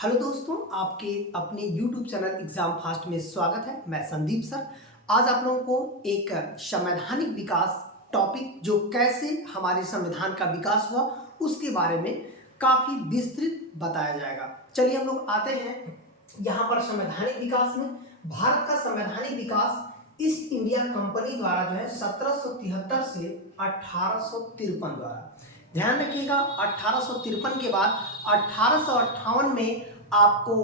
Hello दोस्तों, आपके अपने YouTube चैनल एग्जाम फास्ट में स्वागत है। मैं संदीप सर। आज आप लोगों को एक संवैधानिक विकास टॉपिक जो कैसे हमारे संविधान का विकास हुआ उसके बारे में काफी विस्तृत बताया जाएगा। चलिए हम लोग आते हैं यहाँ पर संवैधानिक विकास में। भारत का संवैधानिक विकास ईस्ट इंडिया कंपनी द्वारा जो है 1773 से 1853 द्वारा। ध्यान रखिएगा, 1853 के बाद 1858 में आपको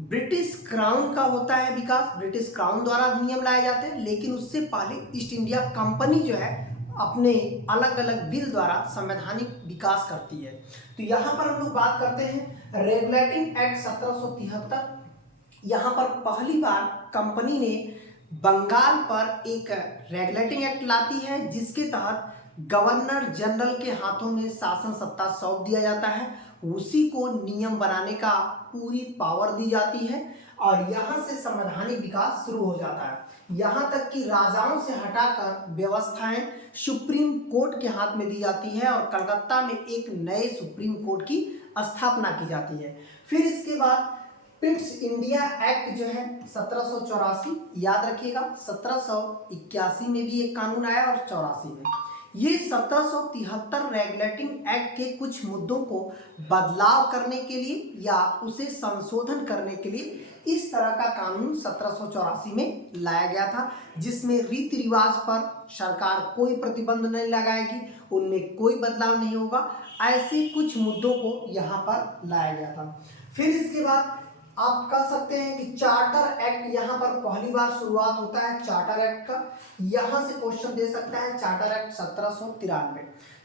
ब्रिटिश क्राउन का होता है विकास। ब्रिटिश क्राउन द्वारा अधिनियम लाए जाते हैं, लेकिन उससे पहले ईस्ट इंडिया कंपनी जो है अपने अलग अलग बिल द्वारा संवैधानिक विकास करती है। तो यहाँ पर हम लोग बात करते हैं रेगुलेटिंग एक्ट 1773। यहाँ पर पहली बार कंपनी ने बंगाल पर एक रेगुलेटिंग एक्ट लाती है, जिसके तहत गवर्नर जनरल के हाथों में शासन सत्ता सौंप दिया जाता है। उसी को नियम बनाने का पूरी पावर दी जाती है और यहाँ से संवैधानिक विकास शुरू हो जाता है। यहाँ तक कि राजाओं से हटाकर व्यवस्थाएं सुप्रीम कोर्ट के हाथ में दी जाती है और कलकत्ता में एक नए सुप्रीम कोर्ट की स्थापना की जाती है। फिर इसके बाद प्रिंस इंडिया एक्ट जो है 1784, याद रखिएगा 1781 में भी एक कानून आया और 84 में। ये 1773 रेगुलेटिंग एक्ट के कुछ मुद्दों को बदलाव करने के लिए या उसे संशोधन करने के लिए इस तरह का कानून 1784 में लाया गया था, जिसमें रीति रिवाज पर सरकार कोई प्रतिबंध नहीं लगाएगी, उनमें कोई बदलाव नहीं होगा। ऐसे कुछ मुद्दों को यहाँ पर लाया गया था। फिर इसके बाद आप कह सकते हैं कि चार्टर एक्ट यहाँ पर पहली बार शुरुआत होता है चार्टर एक्ट का। यहाँ से क्वेश्चन दे सकता है चार्टर एक्ट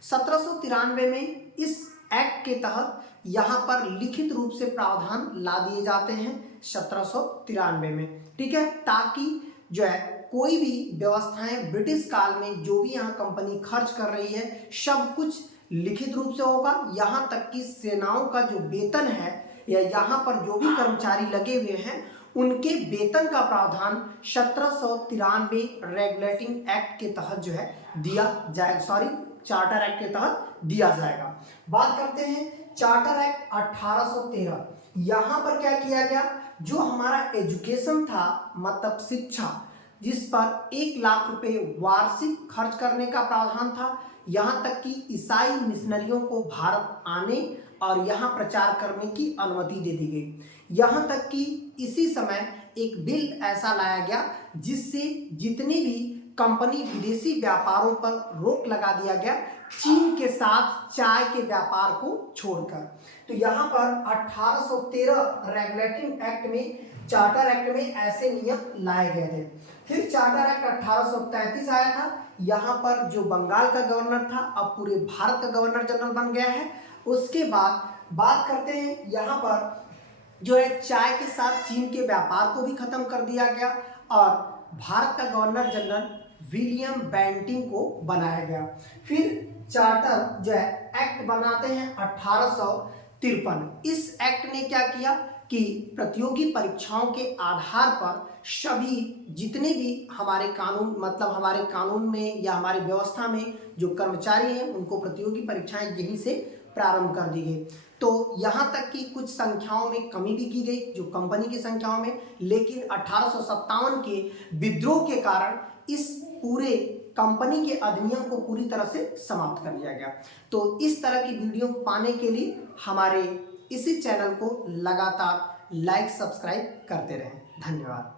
1793 में इस एक्ट के तहत यहाँ पर लिखित रूप से प्रावधान ला दिए जाते हैं 1793 में, ठीक है, ताकि जो है कोई भी व्यवस्थाएं ब्रिटिश काल में जो भी यहाँ कंपनी खर्च कर रही है सब कुछ लिखित रूप से होगा। यहाँ तक कि सेनाओं का जो वेतन है या यहाँ पर जो भी कर्मचारी लगे हुए हैं उनके वेतन का प्रावधान 1793 रेगुलेटिंग एक्ट के तहत जो है दिया जाएगा, चार्टर एक्ट के तहत दिया जाएगा। बात करते हैं चार्टर एक्ट 1813। यहाँ पर क्या किया गया, जो हमारा एजुकेशन था, मतलब शिक्षा, जिस पर 1 लाख रुपए वार्षिक खर्च करने का प्रावधान था। यहाँ तक कि ईसाई मिशनरियों को भारत आने और यहाँ प्रचार करने की अनुमति दे दी गई। यहाँ तक कि इसी समय एक बिल ऐसा लाया गया जिससे जितने भी कंपनी विदेशी व्यापारों पर रोक लगा दिया गया, चीन के साथ चाय के व्यापार को छोड़कर। तो यहाँ पर 1813 रेगुलेटिंग एक्ट में, चार्टर एक्ट में ऐसे नियम लाए गए थे। फिर चार्टर एक्ट 1833 आया था। यहाँ पर जो बंगाल का गवर्नर था अब पूरे भारत का गवर्नर जनरल बन गया है। उसके बाद बात करते हैं यहाँ पर जो है चाय के साथ चीन के व्यापार को भी खत्म कर दिया गया और भारत का गवर्नर जनरल विलियम बेंटिंग को बनाया गया। फिर चार्टर जो है एक्ट बनाते हैं 1853। इस एक्ट ने क्या किया कि प्रतियोगी परीक्षाओं के आधार पर सभी जितने भी हमारे कानून, मतलब हमारे कानून में या हमारी व्यवस्था में जो कर्मचारी हैं उनको प्रतियोगी परीक्षाएं यहीं से प्रारंभ कर दी गई। तो यहाँ तक कि कुछ संख्याओं में कमी भी की गई, जो कंपनी की संख्याओं में, लेकिन 1857 के विद्रोह के कारण इस पूरे कंपनी के अधिनियम को पूरी तरह से समाप्त कर दिया गया। तो इस तरह की वीडियो पाने के लिए हमारे इसी चैनल को लगातार लाइक सब्सक्राइब करते रहें। धन्यवाद।